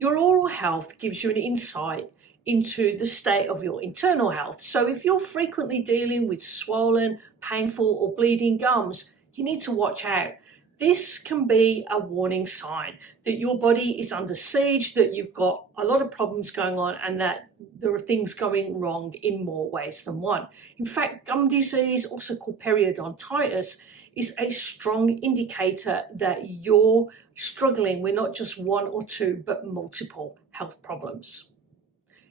Your oral health gives you an insight into the state of your internal health. So if you're frequently dealing with swollen, painful, or bleeding gums, you need to watch out. This can be a warning sign that your body is under siege, that you've got a lot of problems going on, and that there are things going wrong in more ways than one. In fact, gum disease, also called periodontitis, is a strong indicator that you're struggling with not just one or two, but multiple health problems.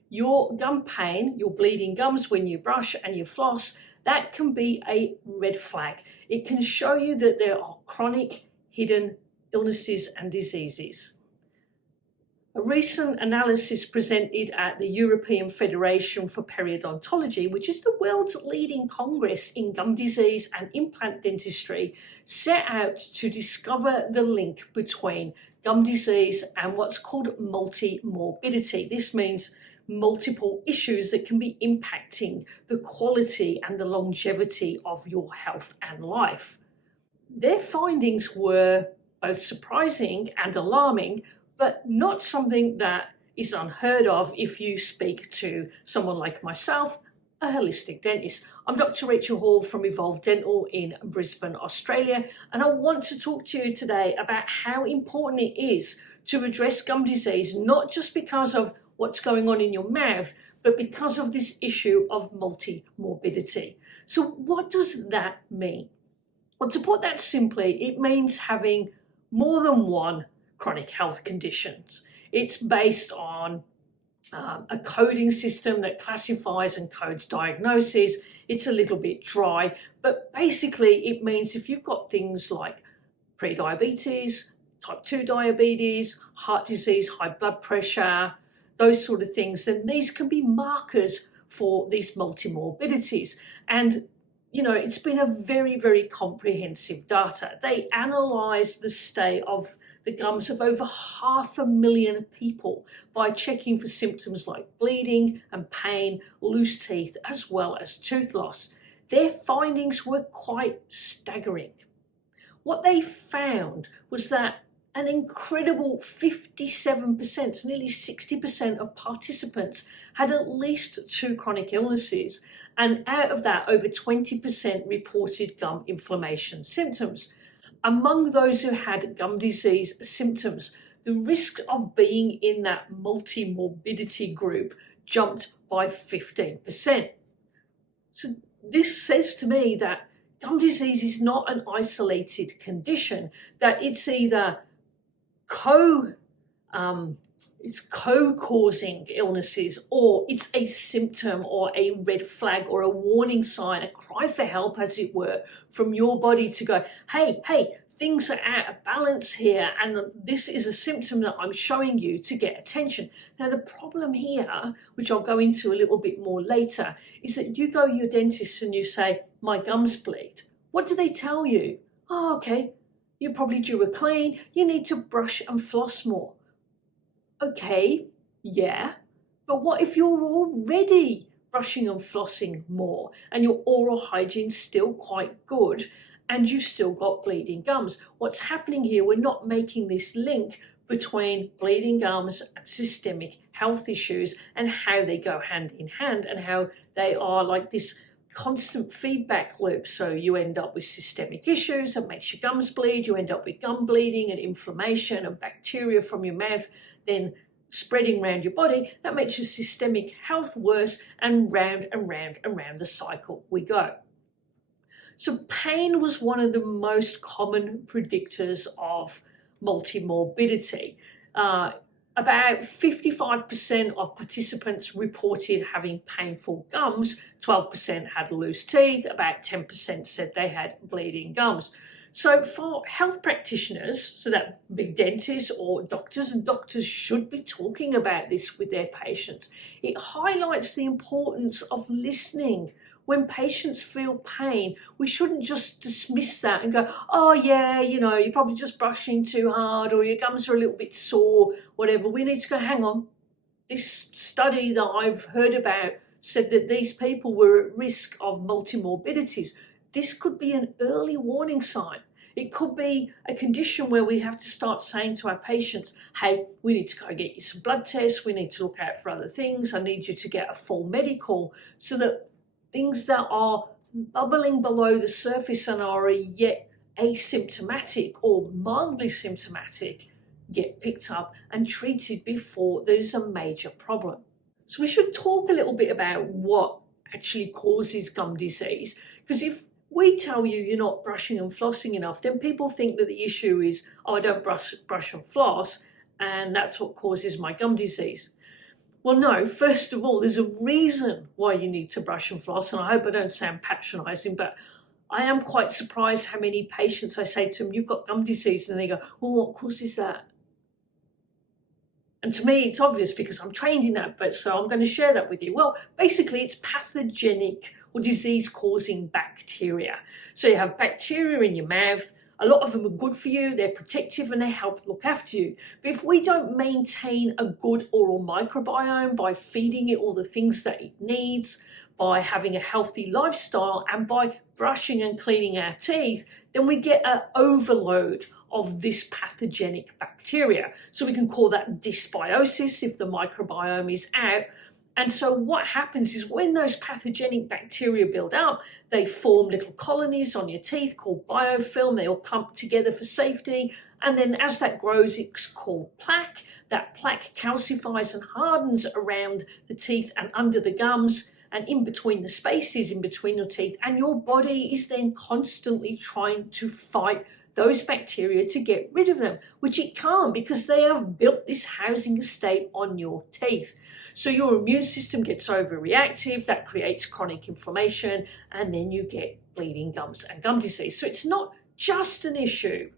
Your gum pain, your bleeding gums when you brush and you floss, that can be a red flag. It can show you that there are chronic hidden illnesses and diseases. A recent analysis presented at the European Federation for Periodontology, which is the world's leading congress in gum disease and implant dentistry, set out to discover the link between gum disease and what's called multimorbidity. This means multiple issues that can be impacting the quality and the longevity of your health and life. Their findings were both surprising and alarming, but not something that is unheard of if you speak to someone like myself, a holistic dentist. I'm Dr. Rachel Hall from Evolve Dental in Brisbane, Australia, and I want to talk to you today about how important it is to address gum disease, not just because of what's going on in your mouth, but because of this issue of multimorbidity. So what does that mean? Well, to put that simply, it means having more than one chronic health conditions. It's based on a coding system that classifies and codes diagnoses. It's a little bit dry, but basically it means if you've got things like prediabetes, type 2 diabetes, heart disease, high blood pressure, those sort of things, then these can be markers for these multimorbidities. And you know, it's been a very, very comprehensive data. They analysed the state of the gums of over 500,000 people by checking for symptoms like bleeding and pain, loose teeth, as well as tooth loss. Their findings were quite staggering. What they found was that an incredible 57%, so nearly 60% of participants had at least two chronic illnesses, and out of that, over 20% reported gum inflammation symptoms. Among those who had gum disease symptoms, the risk of being in that multimorbidity group jumped by 15%. So this says to me that gum disease is not an isolated condition, that it's either co-causing illnesses, or it's a symptom or a red flag or a warning sign, a cry for help, as it were, from your body to go, hey, things are out of balance here, and this is a symptom that I'm showing you to get attention. Now, the problem here, which I'll go into a little bit more later, is that you go to your dentist and you say, my gums bleed. What do they tell you? Oh, okay, you're probably due a clean, you need to brush and floss more. Okay, yeah, but what if you're already brushing and flossing more and your oral hygiene's still quite good and you've still got bleeding gums? What's happening here, we're not making this link between bleeding gums and systemic health issues and how they go hand in hand and how they are like this constant feedback loop. So you end up with systemic issues that makes your gums bleed, you end up with gum bleeding and inflammation and bacteria from your mouth then spreading around your body. That makes your systemic health worse, and round and round and round the cycle we go. So pain was one of the most common predictors of multimorbidity. About 55% of participants reported having painful gums, 12% had loose teeth, about 10% said they had bleeding gums. So for health practitioners, so that big dentists or doctors, and doctors should be talking about this with their patients, it highlights the importance of listening. When patients feel pain, we shouldn't just dismiss that and go, oh yeah, you know, you're probably just brushing too hard or your gums are a little bit sore, whatever. We need to go, hang on. This study that I've heard about said that these people were at risk of multimorbidities. This could be an early warning sign. It could be a condition where we have to start saying to our patients, hey, we need to go get you some blood tests, we need to look out for other things, I need you to get a full medical, so that things that are bubbling below the surface and are yet asymptomatic or mildly symptomatic get picked up and treated before there's a major problem. So we should talk a little bit about what actually causes gum disease, because if we tell you you're not brushing and flossing enough, then people think that the issue is, oh, I don't brush and floss, and that's what causes my gum disease. Well, no, first of all, there's a reason why you need to brush and floss, and I hope I don't sound patronizing, but I am quite surprised how many patients I say to them, you've got gum disease, and they go, well, what causes that? And to me, it's obvious because I'm trained in that, but so I'm going to share that with you. Well, basically, it's pathogenic or disease-causing bacteria. So you have bacteria in your mouth. A lot of them are good for you, they're protective, and they help look after you. But if we don't maintain a good oral microbiome by feeding it all the things that it needs, by having a healthy lifestyle, and by brushing and cleaning our teeth, then we get an overload of this pathogenic bacteria. So we can call that dysbiosis if the microbiome is out. And so what happens is when those pathogenic bacteria build up, they form little colonies on your teeth called biofilm. They all clump together for safety. And then as that grows, it's called plaque. That plaque calcifies and hardens around the teeth and under the gums and in between the spaces in between your teeth. And your body is then constantly trying to fight those bacteria to get rid of them, which it can't because they have built this housing estate on your teeth. So your immune system gets overreactive, that creates chronic inflammation, and then you get bleeding gums and gum disease. So it's not just an issue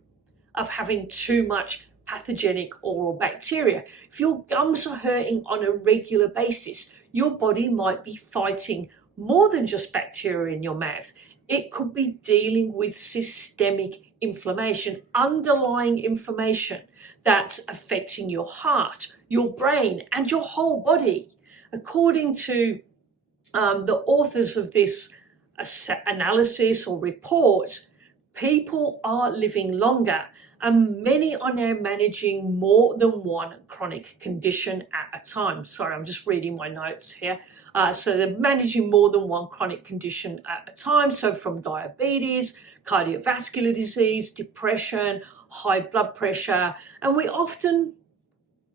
of having too much pathogenic oral bacteria. If your gums are hurting on a regular basis, your body might be fighting more than just bacteria in your mouth. It could be dealing with systemic inflammation, underlying inflammation that's affecting your heart, your brain, and your whole body. According to the authors of this analysis or report, people are living longer, and many are now managing more than one chronic condition at a time. Sorry, I'm just reading my notes here. So they're managing more than one chronic condition at a time. So from diabetes, cardiovascular disease, depression, high blood pressure. And we often,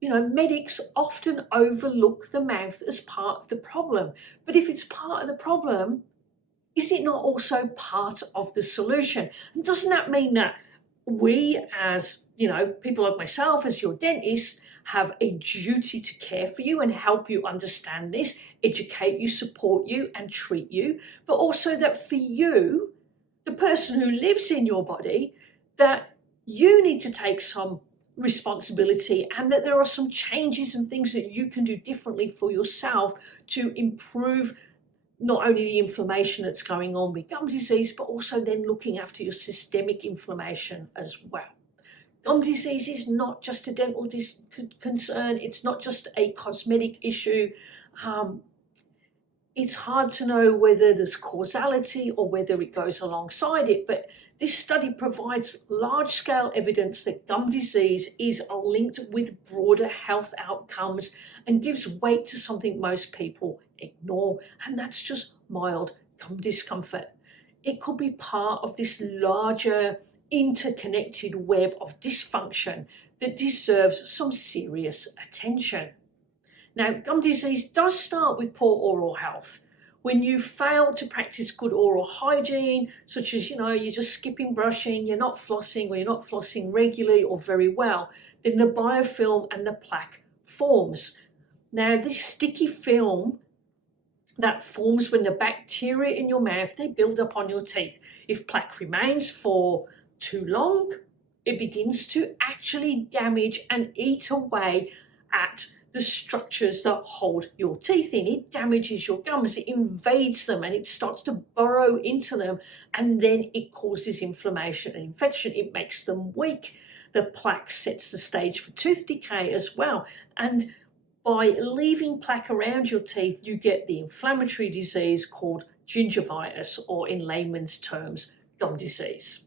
medics often overlook the mouth as part of the problem. But if it's part of the problem, is it not also part of the solution? And doesn't that mean that we as, people like myself, as your dentist, have a duty to care for you and help you understand this, educate you, support you, and treat you, but also that for you, the person who lives in your body, that you need to take some responsibility and that there are some changes and things that you can do differently for yourself to improve not only the inflammation that's going on with gum disease, but also then looking after your systemic inflammation as well. Gum disease is not just a dental concern. It's not just a cosmetic issue. It's hard to know whether there's causality or whether it goes alongside it, but this study provides large-scale evidence that gum disease is linked with broader health outcomes and gives weight to something most people ignore, and that's just mild gum discomfort. It could be part of this larger interconnected web of dysfunction that deserves some serious attention. Now, gum disease does start with poor oral health. When you fail to practice good oral hygiene, such as, you're just skipping brushing, you're not flossing, or you're not flossing regularly or very well, then the biofilm and the plaque forms. Now, this sticky film that forms when the bacteria in your mouth, they build up on your teeth. If plaque remains for too long, it begins to actually damage and eat away at the structures that hold your teeth in. It damages your gums, it invades them, and it starts to burrow into them, and then it causes inflammation and infection. It makes them weak. The plaque sets the stage for tooth decay as well. And by leaving plaque around your teeth, you get the inflammatory disease called gingivitis, or in layman's terms, gum disease.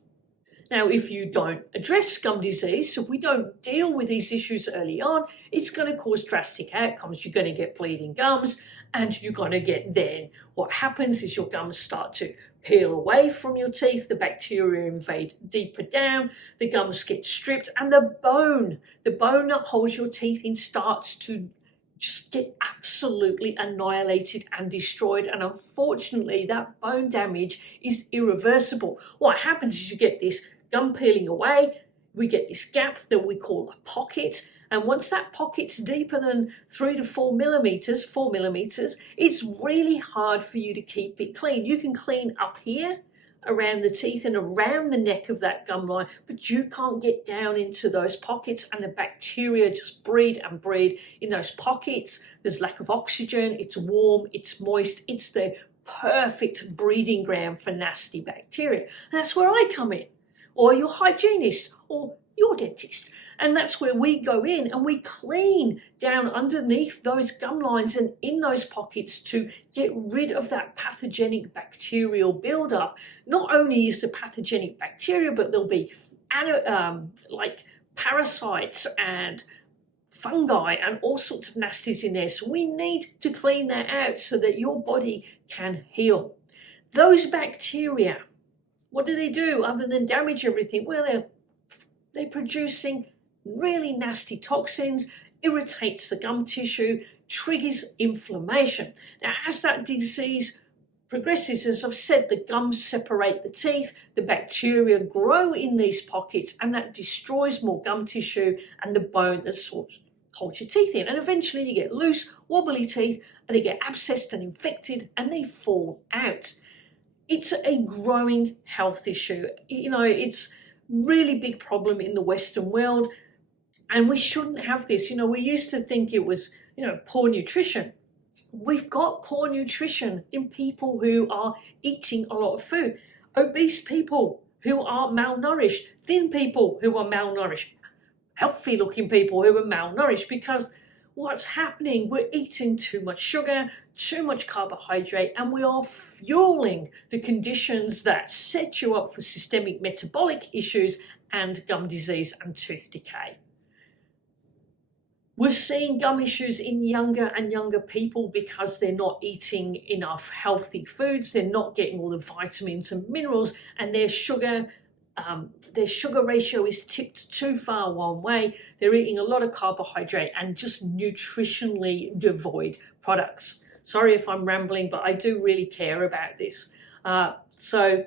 Now, if you don't address gum disease, so if we don't deal with these issues early on, it's going to cause drastic outcomes. You're going to get bleeding gums, and you're going to get then what happens is your gums start to peel away from your teeth, the bacteria invade deeper down, the gums get stripped, and the bone that holds your teeth in starts to just get absolutely annihilated and destroyed. And unfortunately, that bone damage is irreversible. What happens is you get this gum peeling away, we get this gap that we call a pocket. And once that pocket's deeper than 3 to 4 millimeters, it's really hard for you to keep it clean. You can clean up here around the teeth and around the neck of that gum line, but you can't get down into those pockets, and the bacteria just breed and breed in those pockets. There's lack of oxygen, it's warm, it's moist, it's the perfect breeding ground for nasty bacteria. And that's where I come in, or your hygienist, or your dentist. And that's where we go in and we clean down underneath those gum lines and in those pockets to get rid of that pathogenic bacterial buildup. Not only is the pathogenic bacteria, but there'll be like parasites and fungi and all sorts of nasties in there. So we need to clean that out so that your body can heal. Those bacteria, what do they do other than damage everything? Well, they're producing really nasty toxins, irritates the gum tissue, triggers inflammation. Now, as that disease progresses, as I've said, the gums separate the teeth, the bacteria grow in these pockets, and that destroys more gum tissue and the bone that holds your teeth in. And eventually you get loose, wobbly teeth, and they get abscessed and infected, and they fall out. It's a growing health issue. You know, it's really big problem in the Western world. And we shouldn't have this. You know, we used to think it was, poor nutrition. We've got poor nutrition in people who are eating a lot of food. Obese people who are malnourished. Thin people who are malnourished. Healthy looking people who are malnourished. Because what's happening, we're eating too much sugar, too much carbohydrate, and we are fueling the conditions that set you up for systemic metabolic issues and gum disease and tooth decay. We're seeing gum issues in younger and younger people because they're not eating enough healthy foods, they're not getting all the vitamins and minerals, and their sugar ratio is tipped too far one way. They're eating a lot of carbohydrate and just nutritionally devoid products. Sorry if I'm rambling, but I do really care about this. So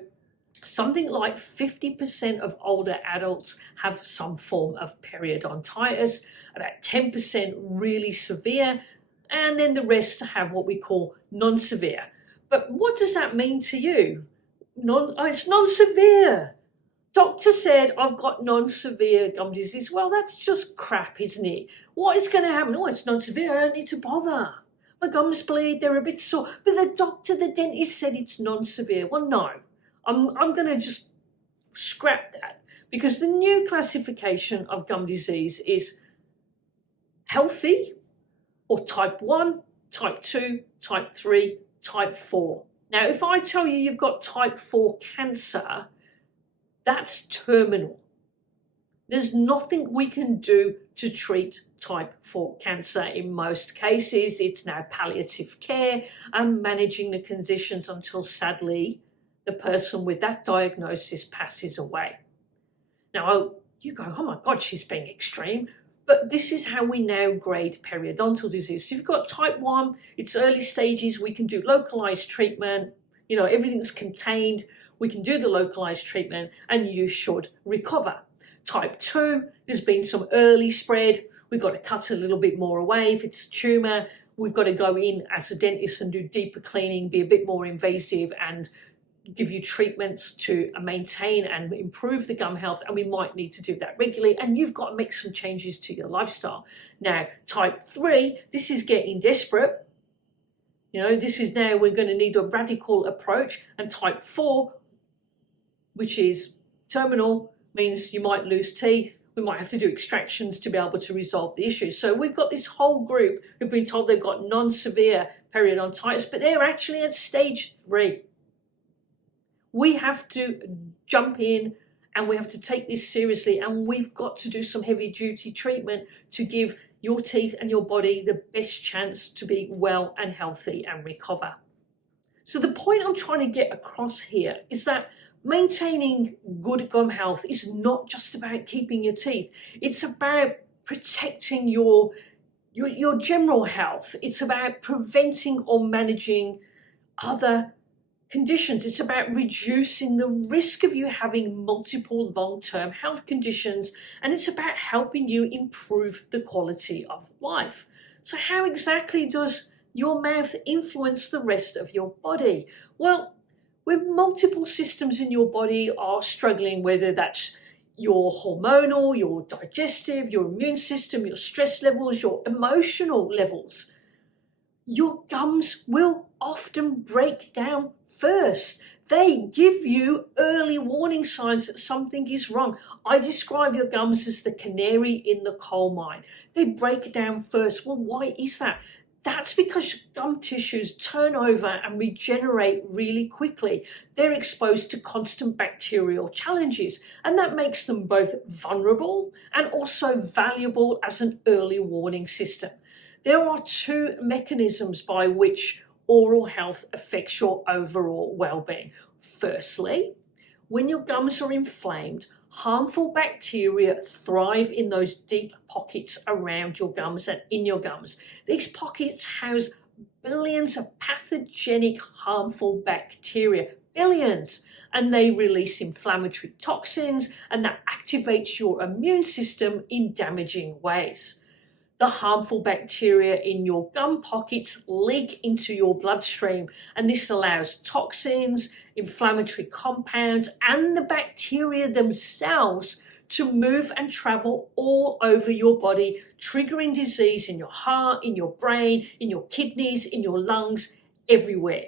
something like 50% of older adults have some form of periodontitis, about 10% really severe, and then the rest have what we call non-severe. But what does that mean to you? It's non-severe. Doctor said, I've got non-severe gum disease. Well, that's just crap, isn't it? What is going to happen? Oh, it's non-severe. I don't need to bother. My gums bleed. They're a bit sore. But the dentist said it's non-severe. Well, no. I'm going to just scrap that, because the new classification of gum disease is healthy, or type 1, type 2, type 3, type 4. Now, if I tell you you've got type 4 cancer, that's terminal. There's nothing we can do to treat type 4 cancer. In most cases, it's now palliative care and managing the conditions until, sadly, the person with that diagnosis passes away. Now, you go, oh my God, she's being extreme. But this is how we now grade periodontal disease. So you've got type 1, it's early stages, we can do localized treatment, everything's contained, we can do the localized treatment and you should recover. Type 2, there's been some early spread, we've got to cut a little bit more away. If it's a tumor, we've got to go in as a dentist and do deeper cleaning, be a bit more invasive and give you treatments to maintain and improve the gum health, and we might need to do that regularly, and you've got to make some changes to your lifestyle. Now, type 3, this is getting desperate. This is now we're going to need a radical approach, and type 4, which is terminal, means you might lose teeth. We might have to do extractions to be able to resolve the issue. So we've got this whole group who've been told they've got non-severe periodontitis, but they're actually at stage 3. We have to jump in and we have to take this seriously, and we've got to do some heavy duty treatment to give your teeth and your body the best chance to be well and healthy and recover. So the point I'm trying to get across here is that maintaining good gum health is not just about keeping your teeth. It's about protecting your general health. It's about preventing or managing other conditions. It's about reducing the risk of you having multiple long-term health conditions, and it's about helping you improve the quality of life. So how exactly does your mouth influence the rest of your body? Well, when multiple systems in your body are struggling, whether that's your hormonal, your digestive, your immune system, your stress levels, your emotional levels, your gums will often break down first. They give you early warning signs that something is wrong. I describe your gums as the canary in the coal mine. They break down first. Well, why is that? That's because gum tissues turn over and regenerate really quickly. They're exposed to constant bacterial challenges, and that makes them both vulnerable and also valuable as an early warning system. There are two mechanisms by which oral health affects your overall well-being. Firstly, when your gums are inflamed, harmful bacteria thrive in those deep pockets around your gums and in your gums. These pockets house billions of pathogenic, harmful bacteria, billions, and they release inflammatory toxins, and that activates your immune system in damaging ways. The harmful bacteria in your gum pockets leak into your bloodstream, and this allows toxins, inflammatory compounds, and the bacteria themselves to move and travel all over your body, triggering disease in your heart, in your brain, in your kidneys, in your lungs, everywhere.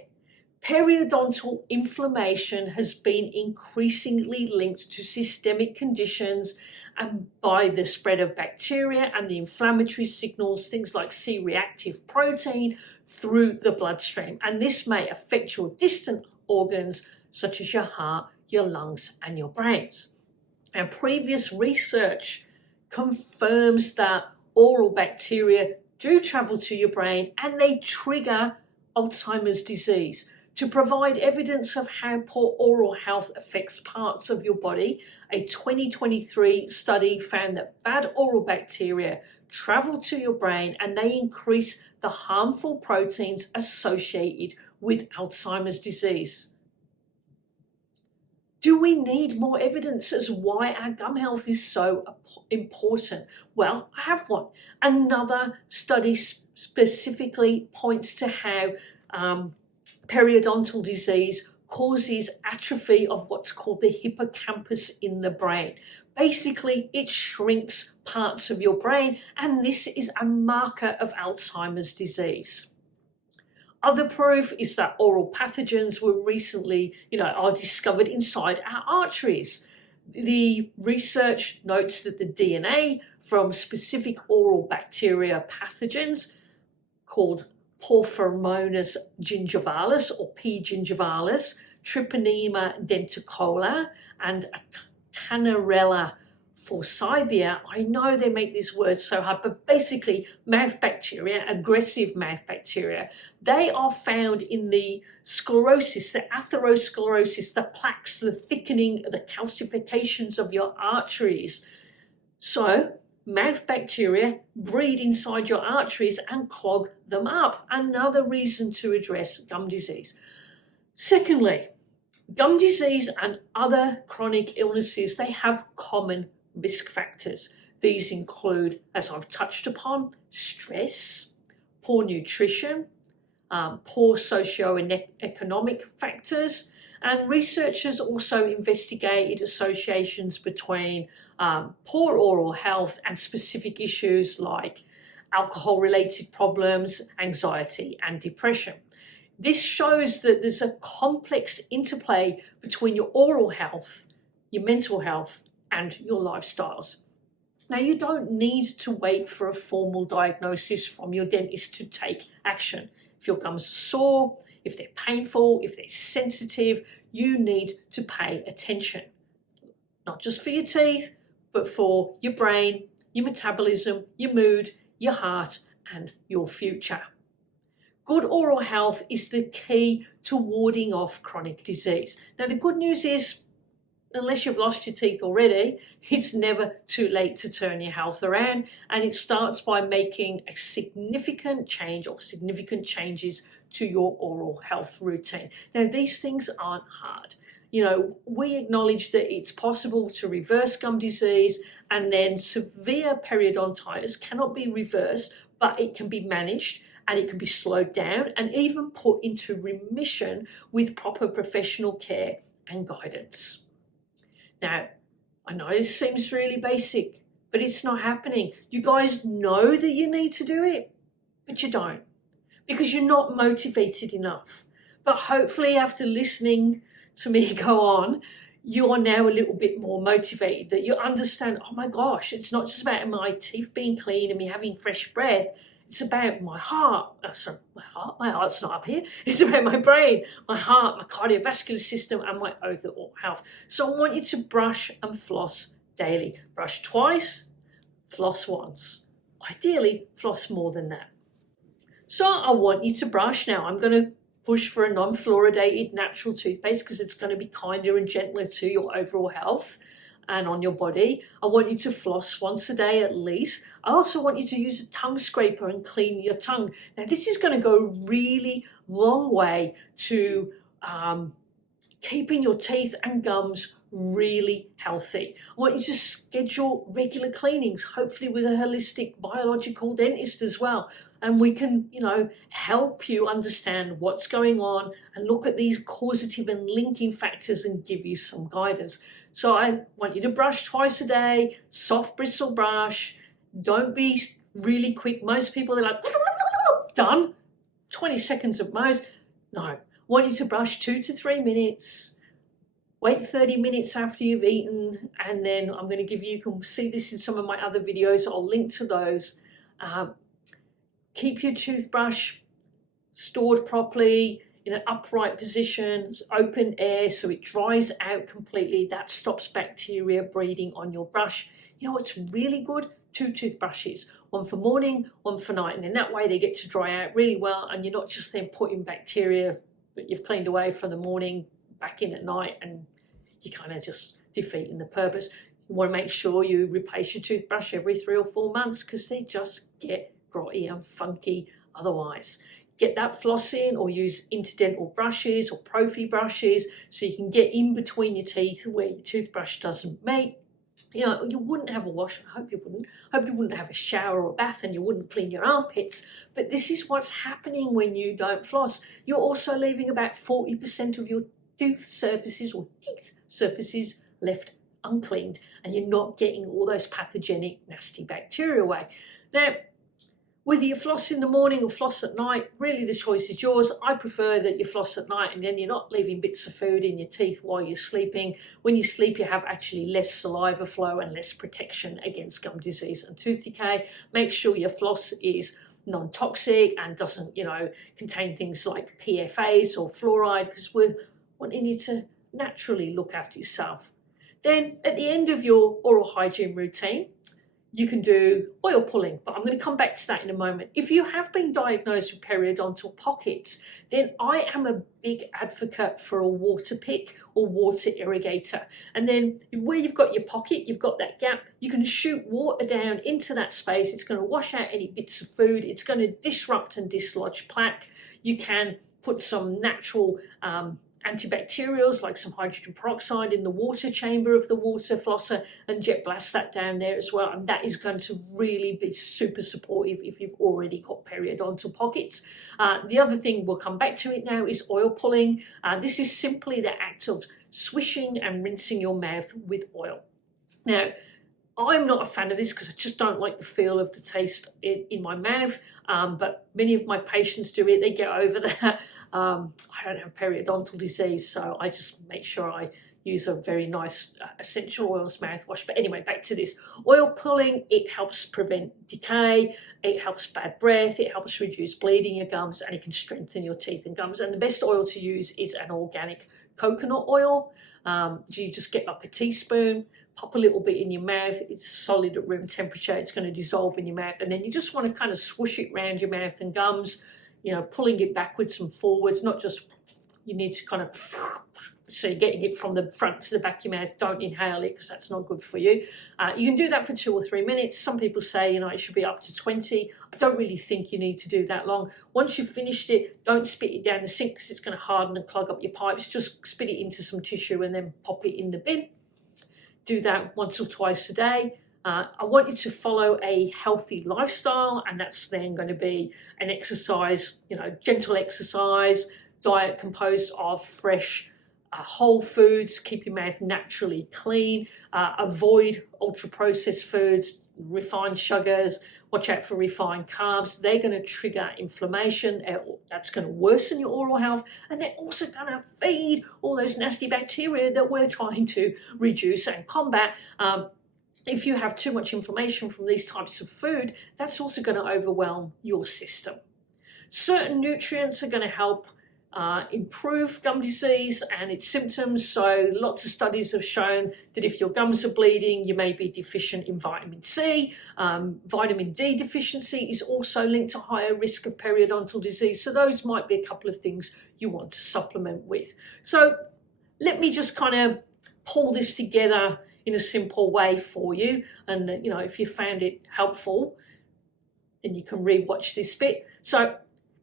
Periodontal inflammation has been increasingly linked to systemic conditions and by the spread of bacteria and the inflammatory signals, things like C-reactive protein, through the bloodstream. And this may affect your distant organs such as your heart, your lungs, and your brains. And previous research confirms that oral bacteria do travel to your brain and they trigger Alzheimer's disease. To provide evidence of how poor oral health affects parts of your body, a 2023 study found that bad oral bacteria travel to your brain and they increase the harmful proteins associated with Alzheimer's disease. Do we need more evidence as why our gum health is so important? Well, I have one. Another study specifically points to how periodontal disease causes atrophy of what's called the hippocampus in the brain. Basically, it shrinks parts of your brain, and this is a marker of Alzheimer's disease. Other proof is that oral pathogens were recently, are discovered inside our arteries. The research notes that the DNA from specific oral bacteria pathogens called Porphyromonas gingivalis or P. gingivalis, Treponema denticola, and Tannerella forsythia. I know they make these words so hard, but basically mouth bacteria, aggressive mouth bacteria, they are found in the sclerosis, the atherosclerosis, the plaques, the thickening, the calcifications of your arteries. So mouth bacteria breed inside your arteries and clog them up. Another reason to address gum disease. Secondly, gum disease and other chronic illnesses, they have common risk factors. These include, as I've touched upon, stress, poor nutrition, poor socio-economic factors, and researchers also investigated associations between poor oral health and specific issues like alcohol-related problems, anxiety, and depression. This shows that there's a complex interplay between your oral health, your mental health, and your lifestyles. Now, you don't need to wait for a formal diagnosis from your dentist to take action. If your gums are sore, if they're painful, if they're sensitive, you need to pay attention. not just for your teeth, but for your brain, your metabolism, your mood, your heart, and your future. Good oral health is the key to warding off chronic disease. Now, the good news is, unless you've lost your teeth already, it's never too late to turn your health around. And it starts by making a significant change or significant changes to your oral health routine. Now, these things aren't hard. We acknowledge that it's possible to reverse gum disease, and then severe periodontitis cannot be reversed, but it can be managed and it can be slowed down and even put into remission with proper professional care and guidance. Now, I know this seems really basic, but it's not happening. You guys know that you need to do it, but you don't, because you're not motivated enough. But hopefully, after listening to me go on, you are now a little bit more motivated, that you understand, oh my gosh, it's not just about my teeth being clean and me having fresh breath. It's about my heart. My heart's not up here. It's about my brain, my heart, my cardiovascular system, and my overall health. So I want you to brush and floss daily. Brush twice, floss once. Ideally, floss more than that. So I want you to brush. Now, I'm going to push for a non-fluoridated natural toothpaste because it's going to be kinder and gentler to your overall health and on your body. I want you to floss once a day at least. I also want you to use a tongue scraper and clean your tongue. Now, this is going to go a really long way to keeping your teeth and gums really healthy. I want you to schedule regular cleanings, hopefully with a holistic biological dentist as well. And we can, help you understand what's going on and look at these causative and linking factors and give you some guidance. So I want you to brush twice a day, soft bristle brush. Don't be really quick. Most people are like, done, 20 seconds at most. No, I want you to brush 2 to 3 minutes. Wait 30 minutes after you've eaten, and then I'm going to give you can see this in some of my other videos. I'll link to those. Keep your toothbrush stored properly in an upright position, open air, so it dries out completely. That stops bacteria breeding on your brush. You know what's really good? 2 toothbrushes, one for morning, one for night. And in that way, they get to dry out really well, and you're not just then putting bacteria that you've cleaned away from the morning back in at night, and you're kind of just defeating the purpose. You want to make sure you replace your toothbrush every 3 or 4 months because they just get grotty and funky otherwise. Get that floss in, or use interdental brushes or prophy brushes so you can get in between your teeth where your toothbrush doesn't meet. You wouldn't have a wash. I hope you wouldn't. I hope you wouldn't have a shower or bath, and you wouldn't clean your armpits. But this is what's happening when you don't floss. You're also leaving about 40% of your tooth surfaces or teeth surfaces left uncleaned, and you're not getting all those pathogenic, nasty bacteria away. Now, whether you floss in the morning or floss at night, really the choice is yours. I prefer that you floss at night, and then you're not leaving bits of food in your teeth while you're sleeping. When you sleep, you have actually less saliva flow and less protection against gum disease and tooth decay. Make sure your floss is non-toxic and doesn't, contain things like PFAs or fluoride, because we're wanting you to naturally look after yourself. Then at the end of your oral hygiene routine, you can do oil pulling, but I'm going to come back to that in a moment. If you have been diagnosed with periodontal pockets, then I am a big advocate for a water pick or water irrigator. And then where you've got your pocket, you've got that gap, you can shoot water down into that space. It's going to wash out any bits of food. It's going to disrupt and dislodge plaque. You can put some natural antibacterials like some hydrogen peroxide in the water chamber of the water flosser and jet blast that down there as well, and that is going to really be super supportive if you've already got periodontal pockets. The other thing, we'll come back to it now, is oil pulling. This is simply the act of swishing and rinsing your mouth with oil. Now, I'm not a fan of this because I just don't like the feel of the taste in my mouth, but many of my patients do it. They get over that. I don't have periodontal disease, so I just make sure I use a very nice essential oils mouthwash. But anyway, back to this. Oil pulling, it helps prevent decay, it helps bad breath, it helps reduce bleeding in your gums, and it can strengthen your teeth and gums. And the best oil to use is an organic coconut oil. You just get like a teaspoon, pop a little bit in your mouth. It's solid at room temperature. It's going to dissolve in your mouth. And then you just want to kind of swoosh it around your mouth and gums, pulling it backwards and forwards, not just, you need to kind of, so you're getting it from the front to the back of your mouth. Don't inhale it because that's not good for you. You can do that for 2 or 3 minutes. Some people say, it should be up to 20. I don't really think you need to do that long. Once you've finished it, don't spit it down the sink because it's going to harden and clog up your pipes. Just spit it into some tissue and then pop it in the bin. Do that once or twice a day. I want you to follow a healthy lifestyle, and that's then going to be an exercise, gentle exercise, diet composed of fresh whole foods, keep your mouth naturally clean, avoid ultra-processed foods, refined sugars, watch out for refined carbs. They're going to trigger inflammation. That's going to worsen your oral health, and they're also going to feed all those nasty bacteria that we're trying to reduce and combat. If you have too much inflammation from these types of food, that's also going to overwhelm your system. Certain nutrients are going to help improve gum disease and its symptoms. So lots of studies have shown that if your gums are bleeding, you may be deficient in vitamin C. Vitamin D deficiency is also linked to higher risk of periodontal disease. So those might be a couple of things you want to supplement with. So let me just kind of pull this together in a simple way for you. And if you found it helpful, then you can re-watch this bit. So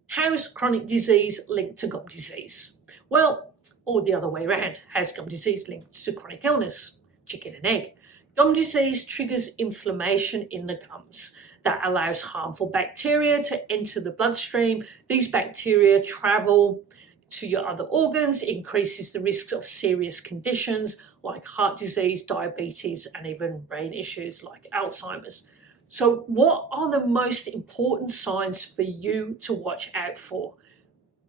how's chronic disease linked to gum disease? Well, or the other way around, how's gum disease linked to chronic illness? Chicken and egg. Gum disease triggers inflammation in the gums that allows harmful bacteria to enter the bloodstream. These bacteria travel to your other organs, increases the risk of serious conditions like heart disease, diabetes, and even brain issues like Alzheimer's. So what are the most important signs for you to watch out for?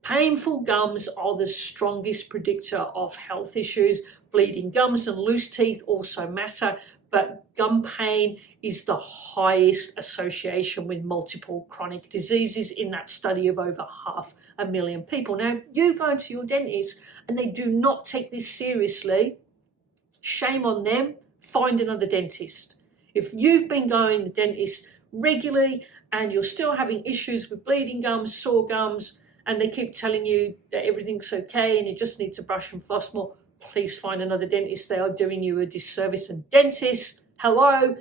Painful gums are the strongest predictor of health issues. Bleeding gums and loose teeth also matter, but gum pain is the highest association with multiple chronic diseases in that study of over 500,000 people. Now, if you go to your dentist and they do not take this seriously, shame on them, find another dentist. If you've been going to the dentist regularly and you're still having issues with bleeding gums, sore gums, and they keep telling you that everything's okay and you just need to brush and floss more, please find another dentist. They are doing you a disservice. And dentists, hello,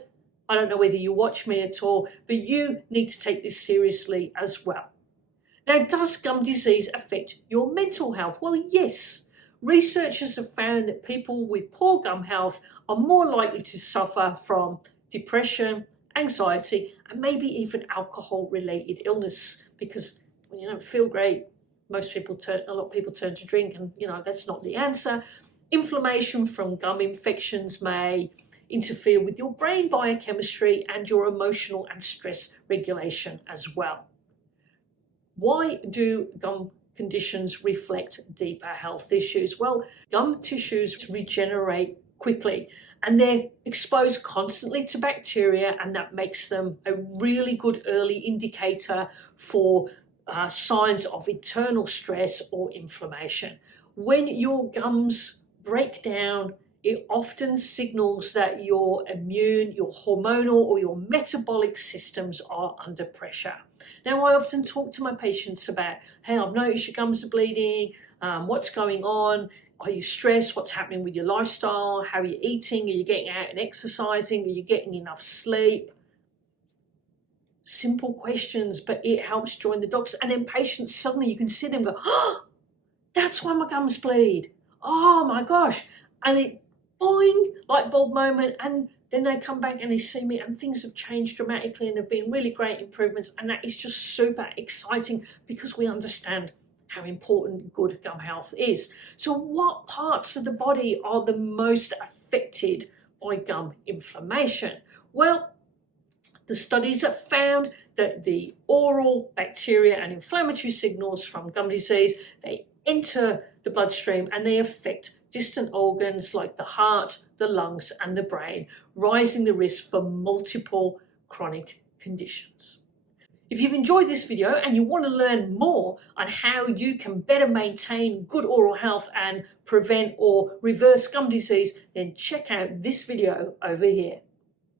I don't know whether you watch me at all, but you need to take this seriously as well. Now, does gum disease affect your mental health? Well, yes. Researchers have found that people with poor gum health are more likely to suffer from depression, anxiety, and maybe even alcohol-related illness, because when you don't feel great, a lot of people turn to drink, and that's not the answer. Inflammation from gum infections may interfere with your brain biochemistry and your emotional and stress regulation as well. Why do gum conditions reflect deeper health issues? Well, gum tissues regenerate quickly and they're exposed constantly to bacteria, and that makes them a really good early indicator for signs of internal stress or inflammation. When your gums break down, it often signals that your immune, your hormonal, or your metabolic systems are under pressure. Now, I often talk to my patients about, hey, I've noticed your gums are bleeding. What's going on? Are you stressed? What's happening with your lifestyle? How are you eating? Are you getting out and exercising? Are you getting enough sleep? Simple questions, but it helps join the dots. And then patients, suddenly you can see them go, oh, that's why my gums bleed. Oh my gosh. And it, boing, light bulb moment. And then they come back and they see me and things have changed dramatically and there've been really great improvements. And that is just super exciting because we understand how important good gum health is. So what parts of the body are the most affected by gum inflammation? Well, the studies have found that the oral bacteria and inflammatory signals from gum disease, they enter the bloodstream and they affect distant organs like the heart, the lungs, and the brain, rising the risk for multiple chronic conditions. If you've enjoyed this video and you want to learn more on how you can better maintain good oral health and prevent or reverse gum disease, then check out this video over here.